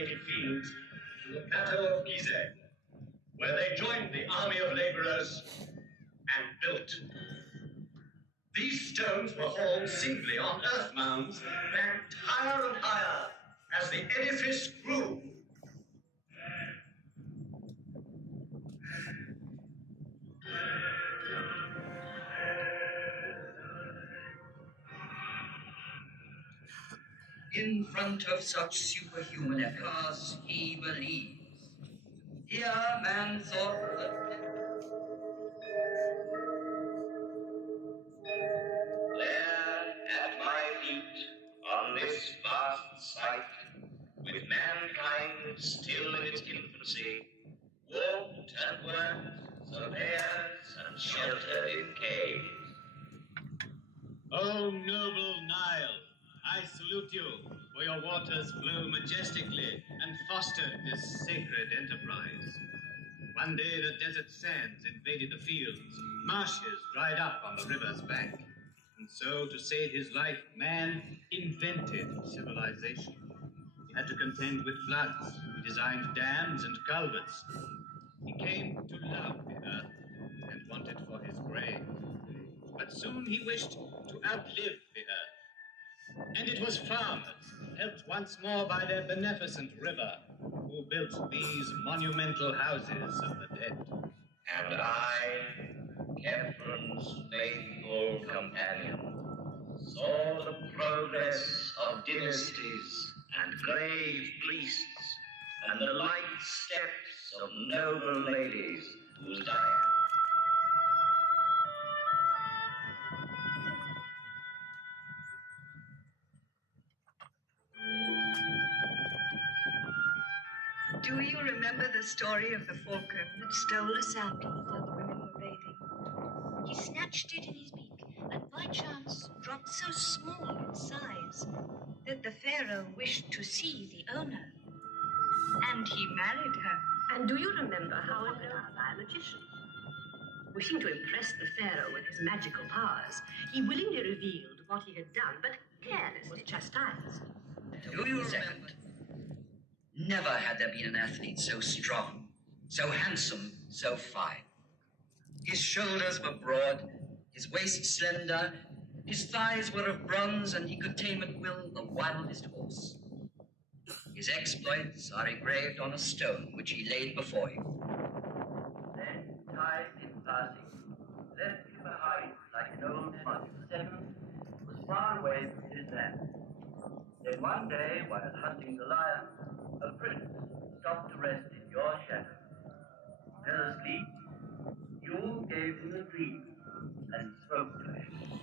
cultivated fields to the plateau of Gizeh, where they joined the army of laborers and built. These stones were hauled singly on earth mounds, banked higher and higher as the edifice grew. In front of such superhuman efforts, he believes. Here man thought that there at my feet, on this vast site, with mankind still in its infancy, walked and worked, surveyors and sheltered in caves. O noble Nile, I salute you, for your waters flow majestically and fostered this sacred enterprise. One day the desert sands invaded the fields, marshes dried up on the river's bank, and so to save his life, man invented civilization. He had to contend with floods, he designed dams and culverts. He came to love the earth and wanted for his grave. But soon he wished to outlive the earth. And it was farmers, helped once more by their beneficent river, who built these monumental houses of the dead. And I, Kepler's faithful companion, saw the progress of dynasties and grave priests, and the light steps of noble ladies whose diamonds Do you remember the story of the falcon that stole a sapling while the women were bathing? He snatched it in his beak and by chance dropped so small in size That the pharaoh wished to see the owner. And he married her. And do you remember how it was by a magician? Wishing to impress the pharaoh with his magical powers, he willingly revealed what he had done, but carelessly chastised. Do you remember? Never had there been an athlete so strong, so handsome, so fine. His shoulders were broad, his waist slender, his thighs were of bronze, and he could tame at will the wildest horse. His exploits are engraved on a stone which he laid before you. Then time in passing left him behind like an old monument. Seven was far away from his land. Then one day, while hunting the lion, a prince stopped to rest in your shadow. Fell asleep, you gave him a dream and spoke to him.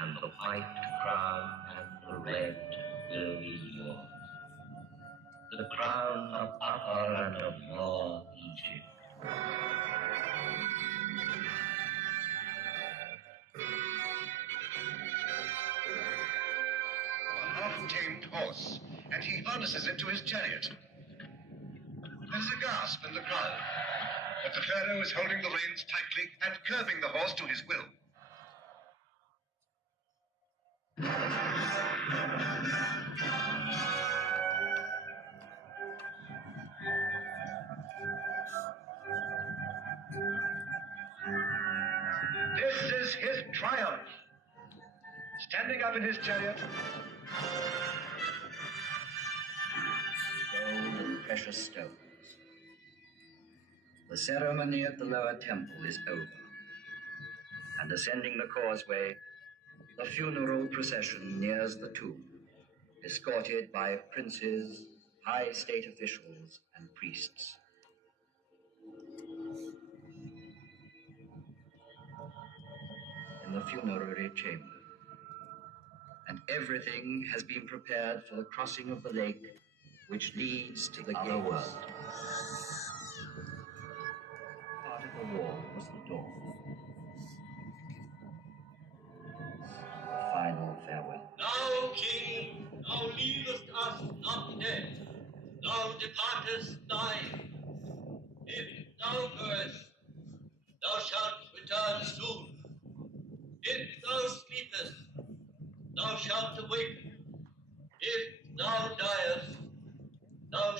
And the white crown and the red will be yours. The crown of Upper and of Lower Egypt. A half-tamed horse, and he harnesses it to his chariot. There's a gasp in the crowd, but the pharaoh is holding the reins tightly and curbing the horse to his will. This is his triumph. Standing up in his chariot, Gold and precious stones. The ceremony at the lower temple is over, and ascending the causeway, the funeral procession nears the tomb, escorted by princes, high state officials, and priests. In the funerary chamber, and everything has been prepared for the crossing of the lake which leads to the other world. Part of the wall was the door. The final farewell. Thou, King, thou leavest us not dead. Thou departest dying. If thou goest, thou shalt return soon. If thou sleepest, thou shalt awake. If thou diest, thou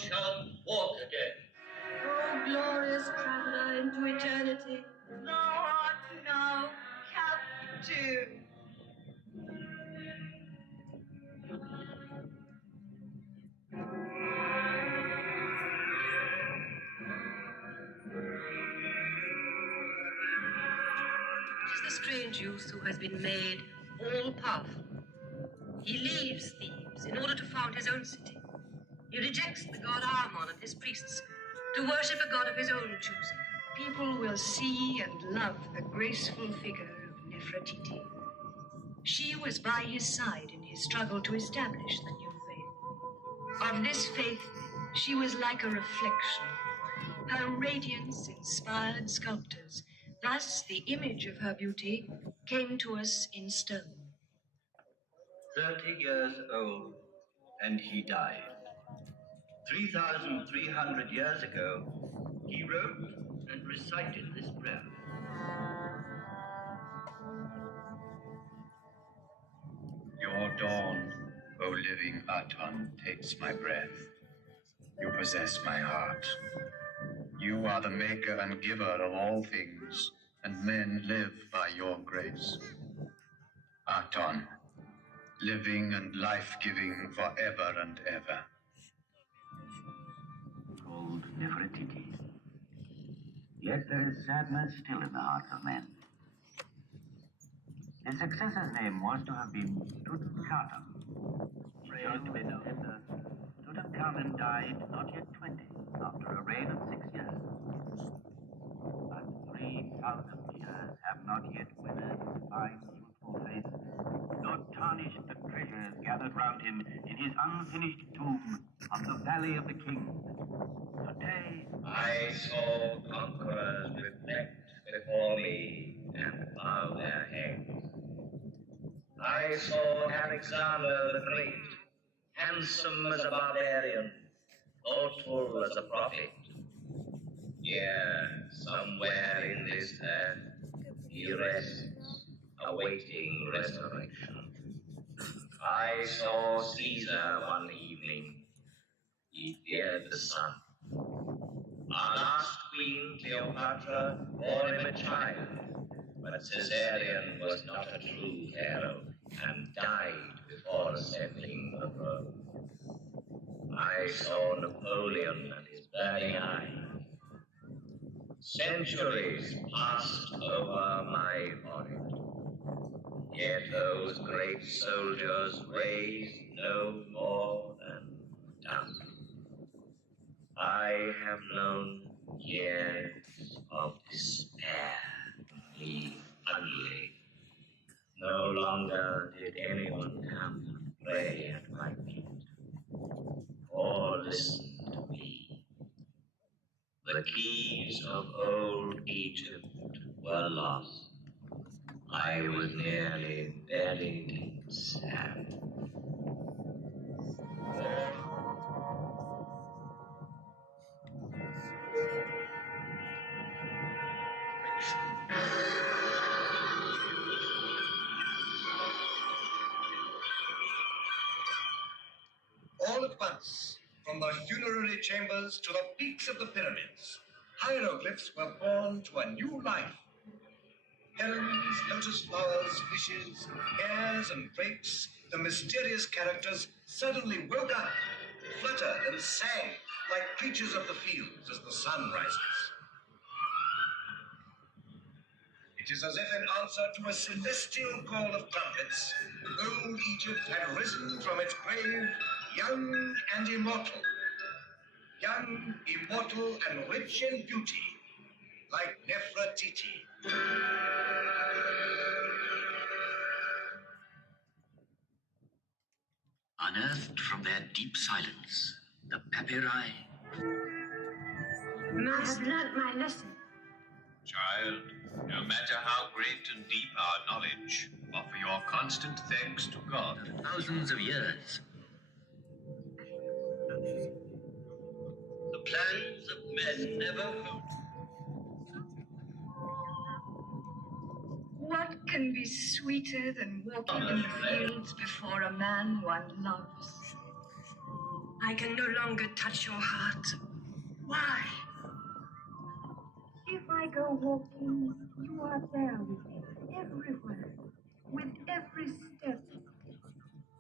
the strange youth who has been made all-powerful. He leaves Thebes in order to found his own city. He rejects the god Amon and his priests to worship a god of his own choosing. People will see and love the graceful figure of Nefertiti. She was by his side in his struggle to establish the new faith. Of this faith, she was like a reflection. Her radiance inspired sculptors. Thus, the image of her beauty came to us in stone. 30 years old, and he died. 3,300 years ago, he wrote and recited this prayer. Your dawn, O living Aton, takes my breath. You possess my heart. You are the maker and giver of all things, and men live by your grace. Aton, living and life-giving forever and ever. Called Nefertiti. Yet there is sadness still in the hearts of men. His successor's name was to have been Tutankhamun. Should be known that Tutankhamun died not yet 20, after a reign of 6 years. But 3,000 years have not yet withered his fine, youthful face, nor tarnished the treasures gathered round him in his unfinished tomb of the Valley of the Kings. Today, I saw conquerors reflect before me and bow their heads. I saw Alexander the Great, handsome as a barbarian, thoughtful as a prophet. Here, somewhere in this earth, he rests, awaiting resurrection. I saw Caesar one evening. He feared the sun. Our last queen, Cleopatra, bore him a child, but Caesarion was not a true hero and died before ascending the throne. I saw Napoleon and his burning eye. Centuries passed over my forehead, yet those great soldiers raised no more than dust. I have known years of despair, me ugly. No longer did anyone come and pray at my feet, or listen to me. The keys of old Egypt were lost. I was nearly buried in sand. All at once, from the funerary chambers to the peaks of the pyramids, hieroglyphs were born to a new life. Herons, lotus flowers, fishes, hares, and drapes, the mysterious characters suddenly woke up, fluttered, and sang like creatures of the fields as the sun rises. It is as if in answer to a celestial call of trumpets, old Egypt had risen from its grave, young and immortal. Young, immortal, and rich in beauty, like Nefertiti. unearthed from their deep silence, the papyri. I have learnt my lesson. Child, no matter how great and deep our knowledge, offer your constant thanks to God. Thousands of years. The plans of men never hold. What can be sweeter than walking in the fields before a man one loves? I can no longer touch your heart. Why? If I go walking, you are there with me, everywhere, with every step.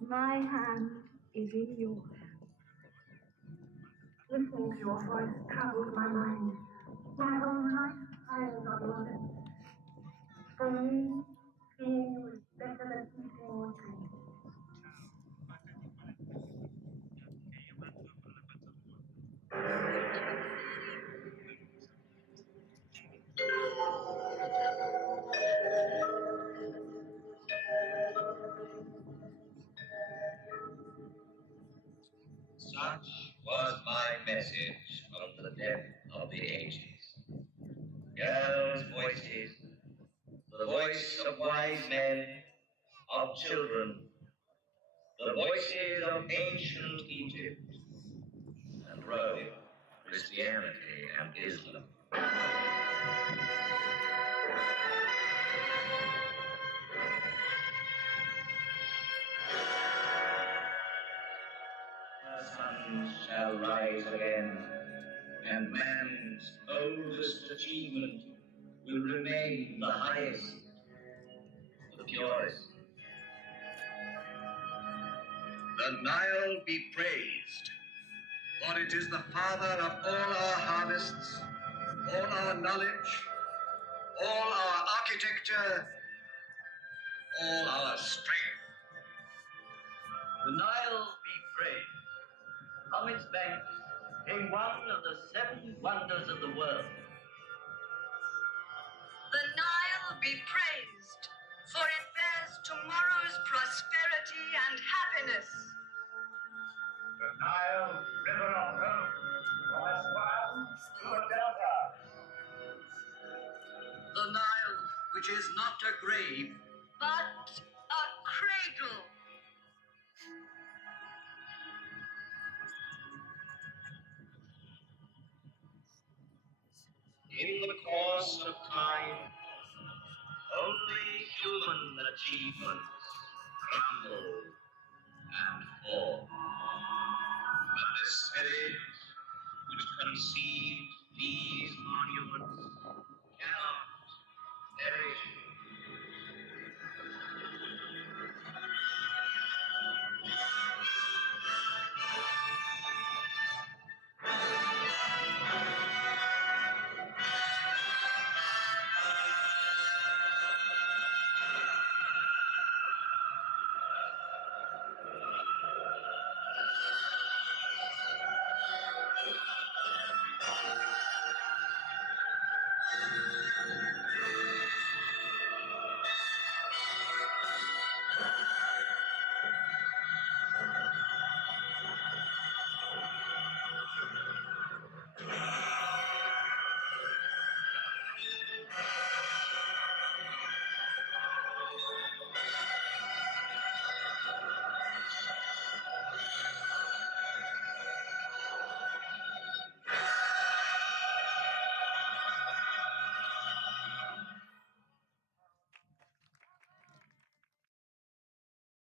My hand is in your hand. Listening to your voice troubles my mind. My whole life I have not known it. For me, seeing you is better than eating or drinking. Such was my message from the depth of the ages. Girls' voices, the voice of wise men, of children, the voices of ancient Egypt and Rome, Christianity and Islam. The sun shall rise again, and man's oldest achievement will remain the highest, the purest. The Nile be praised, for it is the father of all our harvests, all our knowledge, all our architecture, all our strength. The Nile be praised. From its banks came one of the 7 wonders of the world. The Nile be praised, for it bears tomorrow's prosperity and happiness. The Nile, river of hope, from a swamp to a delta. The Nile, which is not a grave, But a cradle. in the course of time, only human achievements crumble and fall.